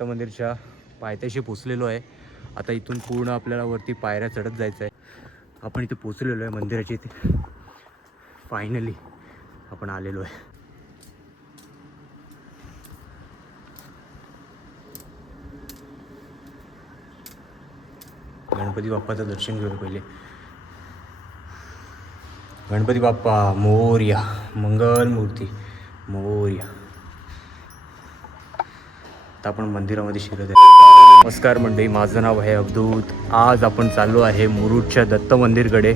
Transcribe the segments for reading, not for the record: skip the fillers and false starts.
दत्त मंदिरच्या पायथ्याशी पोचलेलो आहे. आता इथून पूर्ण आपल्याला वरती पायऱ्या चढत जायचं आहे. आपण इथे पोचलेलो आहे मंदिराच्या इथे. फायनली आपण आलेलो आहे. गणपती बाप्पाचं दर्शन घेऊ पहिले. गणपती बाप्पा मोरया, मंगल मूर्ती मोरया. आता आपण मंदिरामध्ये शिरत आहे. नमस्कार मंडळी, माझं नाव आहे अवधूत. आज आपण चाललो आहे मुरुडच्या दत्त मंदिरकडे.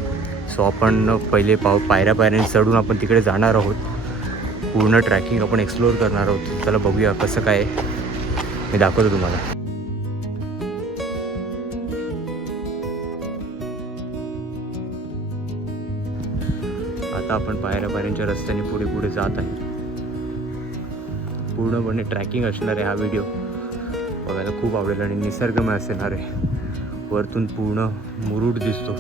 सो आपण पहिले पायऱ्या चढून आपण तिकडे जाणार आहोत. पूर्ण ट्रॅकिंग आपण एक्सप्लोअर करणार आहोत. चला बघूया कसं काय मी दाखवतो तुम्हाला. आता आपण पायऱ्यांच्या रस्त्याने पुढे जात आहे. पूर्णपणे ट्रॅकिंग असणार आहे. हा व्हिडिओ बघायला खूप आवडेल आणि निसर्गमय असणार आहे. वरतून पूर्ण मुरुड दिसतो.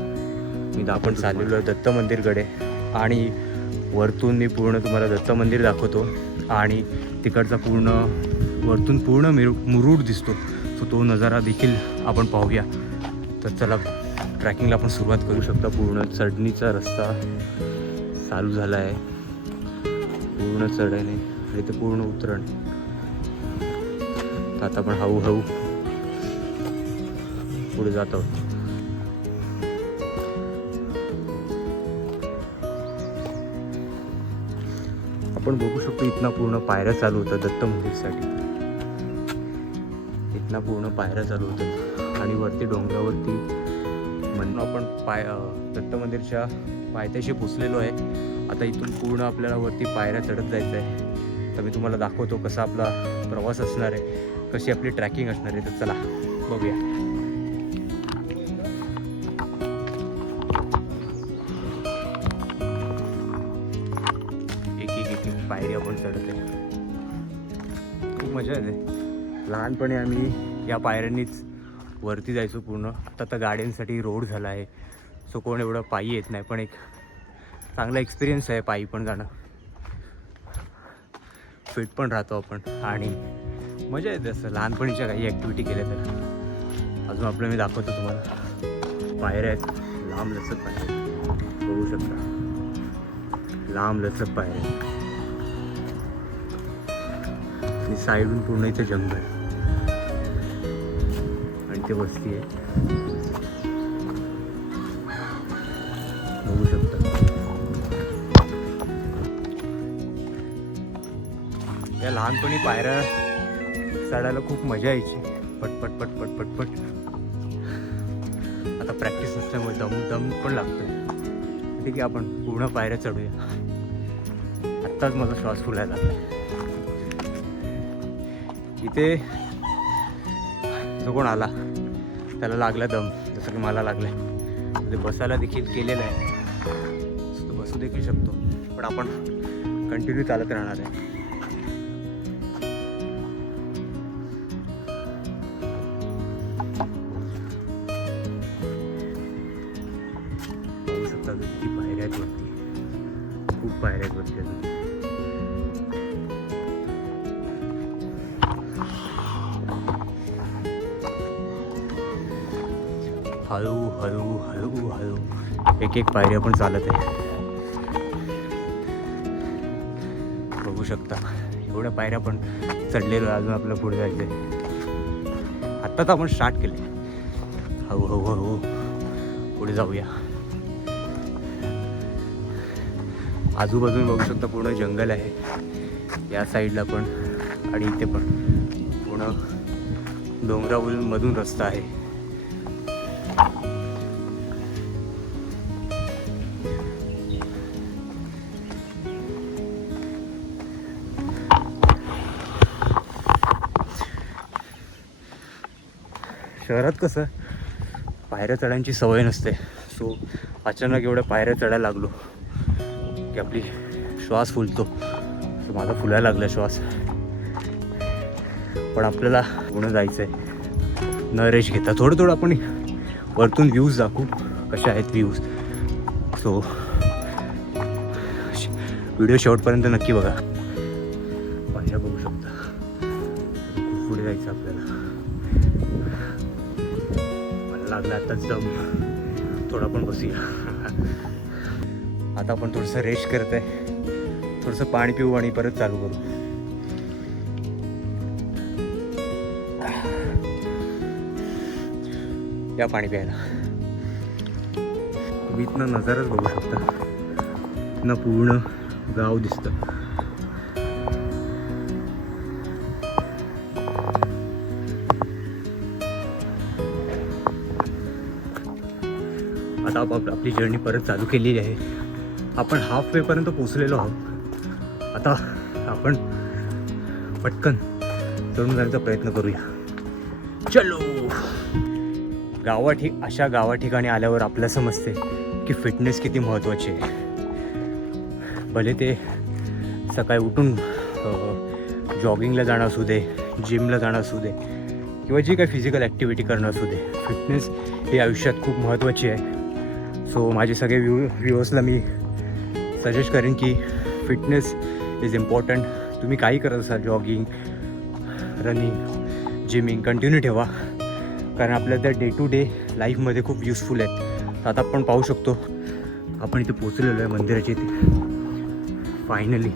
मी आपण चाललेलो आहे दत्त मंदिरकडे आणि वरतून मी पूर्ण तुम्हाला दत्त मंदिर दाखवतो आणि तिकडचा वरतून पूर्ण मुरुड दिसतो. सो तो नजारा देखील आपण पाहूया. तर चला ट्रॅकिंगला आपण सुरुवात करू शकता. पूर्ण चढणीचा रस्ता चालू झाला आहे. पूर्ण चढणे आणि ते पूर्ण उतरण. तर आता आपण हळूहळू पुढे जात आहोत. आपण बघू शकतो इथनं पूर्ण पायऱ्या चालू होतात दत्त मंदिरसाठी. इथनं पूर्ण पायऱ्या चालू होतात आणि वरती डोंगरावरती म्हणून आपण दत्त मंदिरच्या पायथ्याशी पोचलेलो आहे. आता इथून पूर्ण आपल्याला वरती पायऱ्या चढत जायचं आहे. तर मी तुम्हाला दाखवतो कसा आपला प्रवास असणार आहे, कशी आपली ट्रॅकिंग असणार आहे. तर चला बघूया. एक पायरी आपण चढत आहे. खूप मजा येते. लहानपणी आम्ही या पायऱ्यांनीच वरती जायचो पूर्ण. आता गाड्यांसाठी रोड झाला आहे. सो कोण एवढं पायी येत नाही, पण एक चांगला एक्सपिरियन्स आहे पायी पण जाणं. फिट पण राहतो आपण आणि मजा येते असं लहानपणीच्या काही ॲक्टिव्हिटी केल्या तर. अजून आपलं मी दाखवतो तुम्हाला. पायऱ्या आहेत, लांब लचक पायऱ्या बघू शकता. लांब लचक पायऱ्या आणि साईडून पूर्ण इथे जंगल आणि ते वस्ती आहे बघू शकता. या लहानपणी पायऱ्या चढायला खूप मजा यायची. पटपट पटपट पटपट. आता प्रॅक्टिस नसल्यामुळे दम पण लागतोय. ठीक आहे, आपण पूर्ण पायऱ्या चढूया. आत्ताच माझा श्वास फुलायला लागला. इथे जो कोण आला त्याला लागला दम, जसं की मला लागलाय. म्हणजे बसायला देखील केलेलं आहे, बसू देखील शकतो, पण आपण कंटिन्यू चालत राहणार आहे. बघू शकता किती पायऱ्या आहेत वरती. खूप पायऱ्या आहेत वरती अजून. हळू हळू हळू हळू एक पायरी आपण चालत आहे. बघू शकता एवढ्या पायऱ्या आपण चढलेलो आहे. अजून आपल्याला पुढे जायचं आहे. आत्ताच आपण स्टार्ट केले. हळू हळू हळू पुढे जाऊया. आजूबाजूला बघू शकता पूर्ण जंगल आहे या साईडला पण आणि इथे पण पूर्ण डोंगरावरून रस्ता आहे. शहरात कसं पायऱ्या चढायची सवय नसते. सो अचानक एवढ्या पायऱ्या चढायला लागलो की आपली श्वास फुलतो. सो माझा फुलायला लागला श्वास. पण आपल्याला पुढे जायचं आहे न रेश घेता. थोडं आपण वरतून व्ह्यूज दाखवू कशा आहेत व्ह्यूज. सो व्हिडिओ शेवटपर्यंत नक्की बघा. पायऱ्या बघू शकता. खूप पुढे जायचं आपल्याला. मला लागला आताच दम, थोडा पण बसूया. आता आपण थोडंसं रेस्ट करत आहे, थोडंसं पाणी पिऊ आणि परत चालू करू. या पाणी प्यायला. तुम्ही इथनं नजाराच बघू शकता, इथनं पूर्ण गाव दिसतं. आता आपण आपली जर्नी परत चालू केलेली आहे. आपण हाफ वेपर्यंत पोचलेलो आहोत. आता आपण पटकन चढून जाण्याचा प्रयत्न करूया. चलो. अशा गावा ठिकाणी आल्यावर आपल्याला समजते की फिटनेस किती महत्त्वाची आहे. भले ते सकाळी उठून जॉगिंगला जाणं असू दे, जिमला जाणं असू दे, किंवा जी काही फिजिकल ॲक्टिव्हिटी करणं असू दे, फिटनेस ही आयुष्यात खूप महत्त्वाची आहे. सो माझे सगळे व्ह्यूअर्सला मी सजेस्ट करेन की फिटनेस इज इम्पॉर्टंट. तुम्ही काही करत असाल, जॉगिंग, रनिंग, जिमिंग कंटिन्यू ठेवा, कारण आपल्या त्या डे टू डे लाईफमध्ये खूप युजफुल आहेत. तर आता आपण पाहू शकतो आपण इथे पोचलेलो आहे मंदिराच्या इथे. फायनली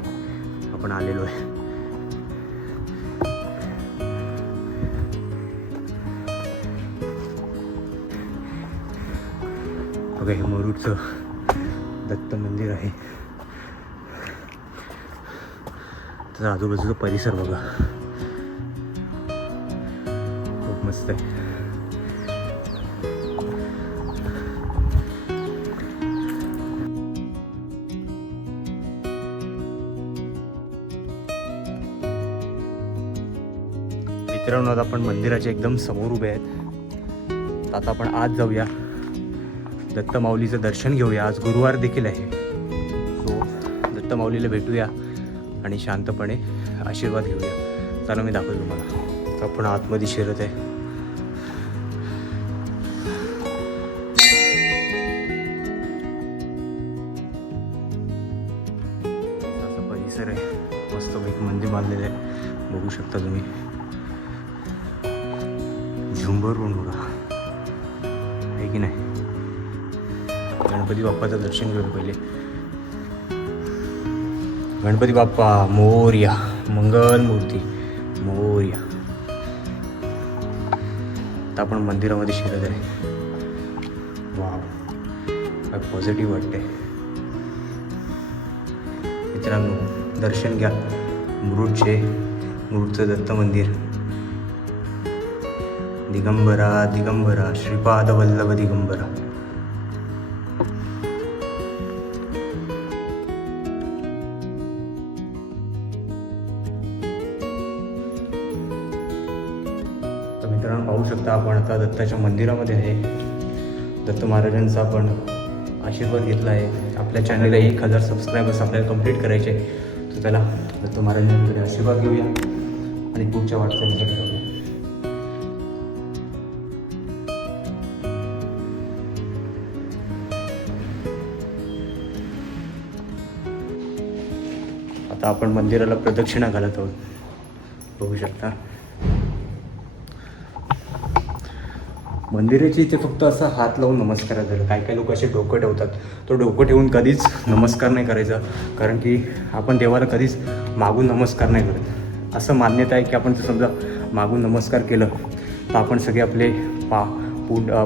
आपण आलेलो आहे. बघा हे मुरुडचं दत्त मंदिर आहे. त्याचा आजूबाजूचा परिसर बघा, खूप मस्त आहे. मित्रांनो, आता आपण मंदिराच्या एकदम समोर उभे आहेत. आता आपण आज जाऊया, दत्त माऊलीचं दर्शन घेऊया. आज गुरुवार देखील आहे. सो दत्त माऊलीला भेटूया आणि शांतपणे आशीर्वाद घेऊया. चला मी दाखवतो तुम्हाला. आपण आतमध्ये शिरत आहे. असा परिसर आहे, मस्त एक मंदिर बांधलेलं आहे, बघू शकता तुम्ही. झुंबर पण बघा, आहे की नाही. गणपती बाप्पाचं दर्शन घेऊन पहिले. गणपती बाप्पा मोरया, मंगल मूर्ती मोरया. आता आपण मंदिरामध्ये शिरत आहे. वाव, काय पॉझिटिव्ह वाटते. मित्रांनो, दर्शन घ्या मुरुडचं दत्त मंदिर. दिगंबरा दिगंबरा श्रीपाद वल्लभ दिगंबरा. तर मित्रांनो, पाहू शकता आपण आता दत्ताच्या मंदिरामध्ये आहे. दत्त महाराजांचा आपण आशीर्वाद घेतला आहे. आपल्या चॅनलला 1000 सबस्क्रायबर्स आपल्याला कंप्लीट करायचे. तर त्याला दत्त महाराजांकडे आशीर्वाद घेऊया आणि पुढच्या वाटचालीसाठी जाऊया. आता आपण मंदिराला प्रदक्षिणा घालत आहोत, बघू शकता. मंदिराची इथे फक्त असं हात लावून नमस्कार झालं. काही लोक असे डोकं ठेवतात. तो डोकं ठेवून कधीच नमस्कार नाही करायचा, कारण की आपण देवाला कधीच मागून नमस्कार नाही करत. असं मान्यता आहे की आपण जर समजा मागून नमस्कार केलं तर आपण सगळे आपले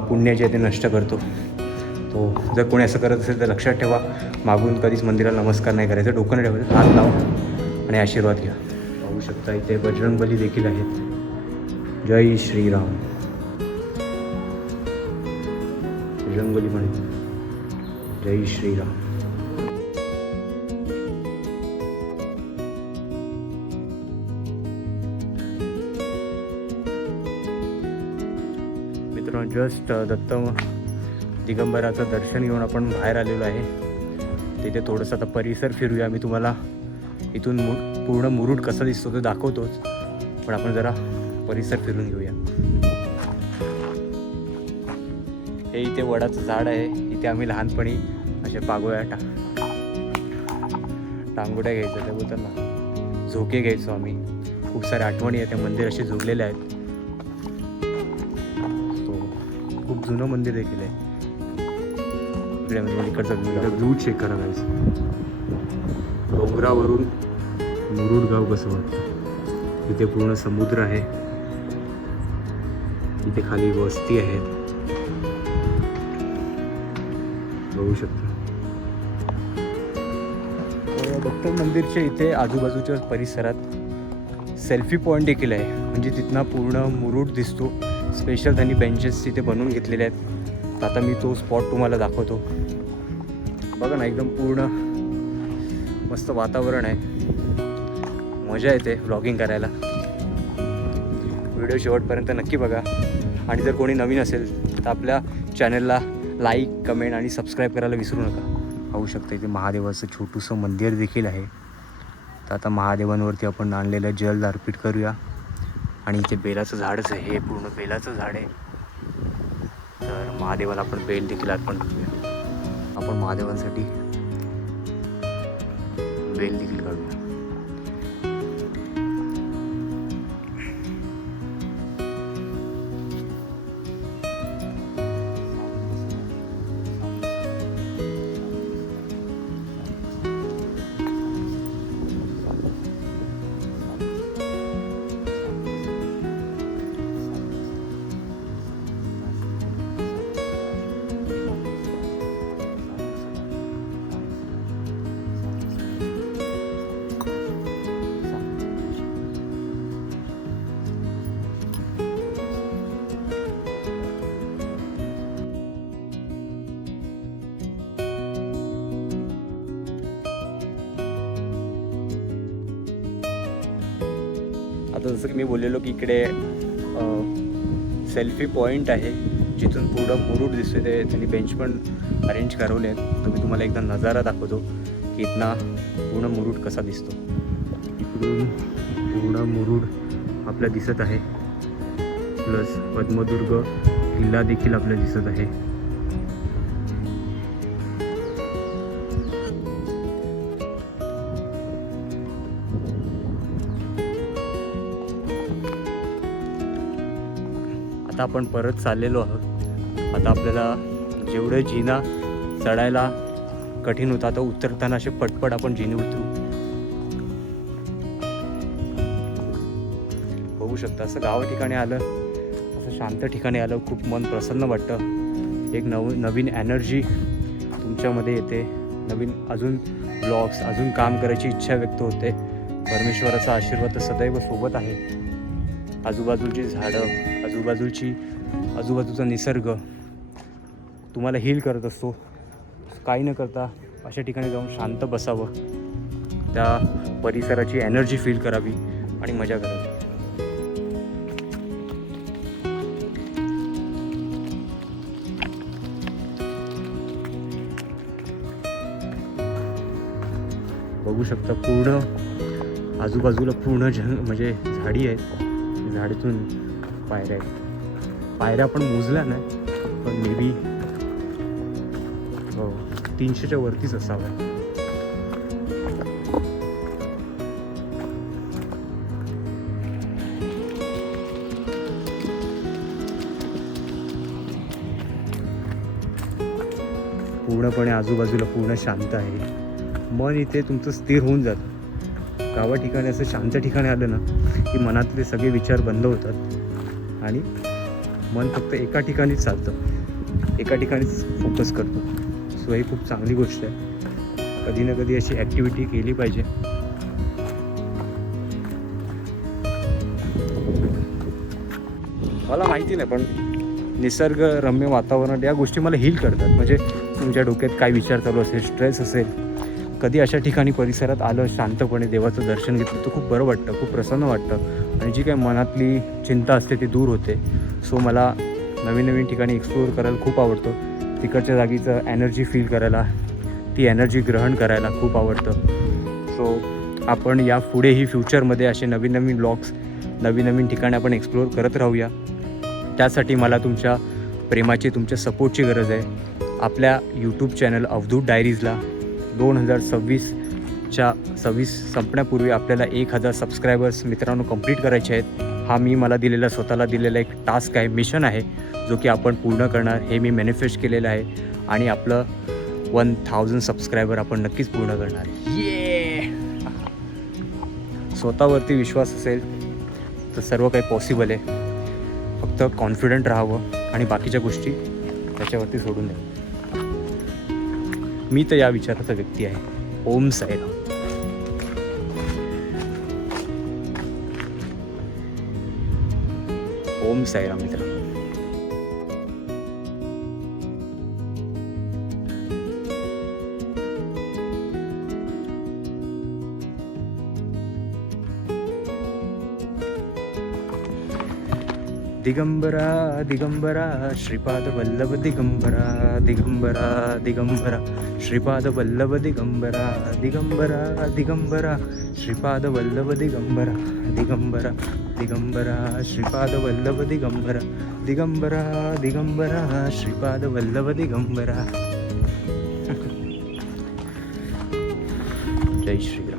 पुण्य जे ते नष्ट करतो. तो जर कोणी असं करत असेल तर लक्षात ठेवा, मागून कधीच मंदिराला नमस्कार नाही करायचा. डोकं नाही ठेवायचं, हात लावा आणि आशीर्वाद घ्या. पाहू शकता इथे बजरंगबली देखील आहेत. जय श्रीराम. बजरंगबली पण जय श्रीराम. मित्रांनो, जस्ट दत्त दिगंबराचं दर्शन घेऊन आपण बाहेर आलेलो आहे. तिथे थोडंसं आता परिसर फिरूया. मी तुम्हाला इथून पूर्ण मुरुड कसा दिसतो तो दाखवतोच, पण आपण जरा परिसर फिरून घेऊया. हे इथे वडाचं झाड आहे. इथे आम्ही लहानपणी अशा पागोळ्या टांगोड्या घ्यायचो, त्या बोलतात ना, झोके घ्यायचो आम्ही. खूप साऱ्या आठवणी आहेत, त्या मंदिर असे जोडलेले आहेत. तो खूप जुनं मंदिर देखील आहे. इकडे म्हणजे इकडचा व्ह्यू चेक करा गाईस. डोंगरावरून मुरुड गाव कसं वाटतं. इथे पूर्ण समुद्र आहे, इथे खाली वस्ती आहे, बघू शकता. दत्त मंदिरच्या इथे आजूबाजूच्या परिसरात सेल्फी पॉईंट देखील आहे, म्हणजे तिथनं पूर्ण मुरुड दिसतो. स्पेशल त्यांनी बेंचेस तिथे बनवून घेतलेले आहेत. तर आता मी तो स्पॉट तुम्हाला दाखवतो. बघा ना, एकदम पूर्ण मस्त वातावरण आहे, मजा येते व्लॉगिंग करायला. व्हिडिओ शेवटपर्यंत नक्की बघा. आणि जर कोणी नवीन असेल तर आपल्या चॅनलला लाईक, कमेंट आणि सबस्क्राईब करायला विसरू नका. पाहू शकता इथे महादेवाचं छोटूसं मंदिर देखील आहे. तर आता महादेवांवरती आपण आणलेलं जल अर्पित करूया. आणि इथे बेलाचं झाडच आहे, हे पूर्ण बेलाचं झाड आहे. तर महादेवाला आपण बेल देखील अर्पण करूया. आपण महादेवांसाठी बेल देखील काढूया. आता जसं की मी बोललेलो की इकडे सेल्फी पॉईंट आहे, जिथून पुढं मुरुड दिसते. ते त्यांनी बेंच पण अरेंज करवले आहेत. तर मी तुम्हाला एकदा नजारा दाखवतो की इथना पूर्ण मुरुड कसा दिसतो. इकडून पूर्ण मुरुड आपल्या दिसत आहे, प्लस पद्मदुर्ग किल्ला देखील आपल्या दिसत आहे. आता आपण परत चाललेलो आहोत. आता आपल्याला जेवढं जिना चढायला कठीण होतं, आता उतरताना असे पटपट आपण जिने उतरू. बघू शकता, असं गाव ठिकाणी आलं, असं शांत ठिकाणी आलं, खूप मन प्रसन्न वाटतं. एक नवीन एनर्जी तुमच्यामध्ये येते, नवीन अजून ब्लॉग्स, अजून काम करायची इच्छा व्यक्त होते. परमेश्वराचा आशीर्वाद सदैव सोबत आहे. आजूबाजूची झाडं, आजूबाजूचा निसर्ग तुम्हाला हील करत असतो. काही न करता अशा ठिकाणी जाऊन शांत बसावं, त्या परिसराची एनर्जी फील करावी आणि मजा करावी. बघू शकता पूर्ण आजूबाजूला पूर्ण म्हणजे झाडी आहेत. झाडीतून पायऱ्या आहेत. पायऱ्या आपण मोजल्या नाही, पण मे बी 300च्या वरतीच असाव्या. पूर्णपणे आजूबाजूला पूर्ण शांत आहे. मन इथे तुमचं स्थिर होऊन जातं. गावा ठिकाणी असं शांत ठिकाणी आलं ना की मनातले सगळे विचार बंद होतात आणि मन फक्त एका ठिकाणीच चालतं, एका ठिकाणीच फोकस करतो. सो ही खूप चांगली गोष्ट आहे. कधी ना कधी अशी ॲक्टिव्हिटी केली पाहिजे. मला माहिती नाही, पण निसर्गरम्य वातावरण या गोष्टी मला हील करतात. म्हणजे तुमच्या डोक्यात काय विचार चालू असेल, स्ट्रेस असेल, कधी अशा ठिकाणी परिसरात आलं, शांतपणे देवाचं दर्शन घेतलं तर खूप बरं वाटतं, खूप प्रसन्न वाटतं आणि जी काही मनातली चिंता असते ती दूर होते. सो मला नवीन नवीन ठिकाणी एक्सप्लोअर करायला खूप आवडतं. तिकडच्या जागीचं एनर्जी फील करायला, ती एनर्जी ग्रहण करायला खूप आवडतं. सो आपण या पुढेही फ्युचरमध्ये असे नवीन नवीन ब्लॉग्स, नवीन नवीन ठिकाणी आपण एक्सप्लोअर करत राहूया. त्यासाठी मला तुमच्या प्रेमाची, तुमच्या सपोर्टची गरज आहे. आपल्या यूट्यूब चॅनल अवधूत डायरीजला 2026 मार्चच्या 26 संपण्यापूर्वी आपल्याला 1000 सबस्क्रायबर्स मित्रांनो कंप्लीट करायचे आहेत. हा मला दिलेला स्वतःला दिलेला एक टास्क आहे, मिशन आहे, जो की आपण पूर्ण करणार. हे मी मॅनिफेस्ट केलेलं आहे आणि आपलं 1000 सबस्क्रायबर आपण नक्कीच पूर्ण करणार आहे. स्वतःवरती विश्वास असेल तर सर्व काही पॉसिबल आहे. फक्त कॉन्फिडंट राहावं आणि बाकीच्या गोष्टी त्याच्यावरती सोडून द्या. मी तर या विचाराचा व्यक्ती आहे. ओम साईराम. ओम साईराम मित्र. दिगंबरा दिगंबरा श्रीपाद वल्लभ दिगंबरा दिगंबरा दिगंबरा श्रीपाद वल्लभ दिगंबरा दिगंबरा दिगंबरा श्रीपाद वल्लभ दिगंबरा दिगंबरा दिगंबरा श्रीपाद वल्लभ दिगंबरा दिगंबरा दिगंबरा श्रीपाद वल्लभ दिगंबरा. जय श्रीराम.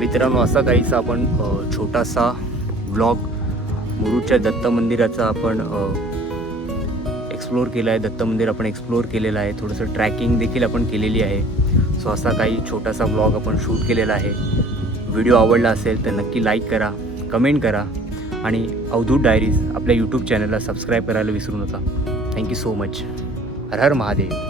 मित्रांनो, असा काहीसा आपण छोटासा व्लॉग मुरुडच्या दत्त मंदिराचा आपण एक्सप्लोअर केला आहे. दत्त मंदिर आपण एक्सप्लोअर केलेलं आहे. थोडंसं ट्रॅकिंग देखील आपण केलेली आहे. सो असा काही छोटासा व्लॉग आपण शूट केलेला आहे. व्हिडिओ आवडला असेल तर नक्की लाईक करा, कमेंट करा आणि अवधूत डायरीज आपल्या यूट्यूब चॅनलला सबस्क्राईब करायला विसरू नका. Thank you so much. हर हर महादेव.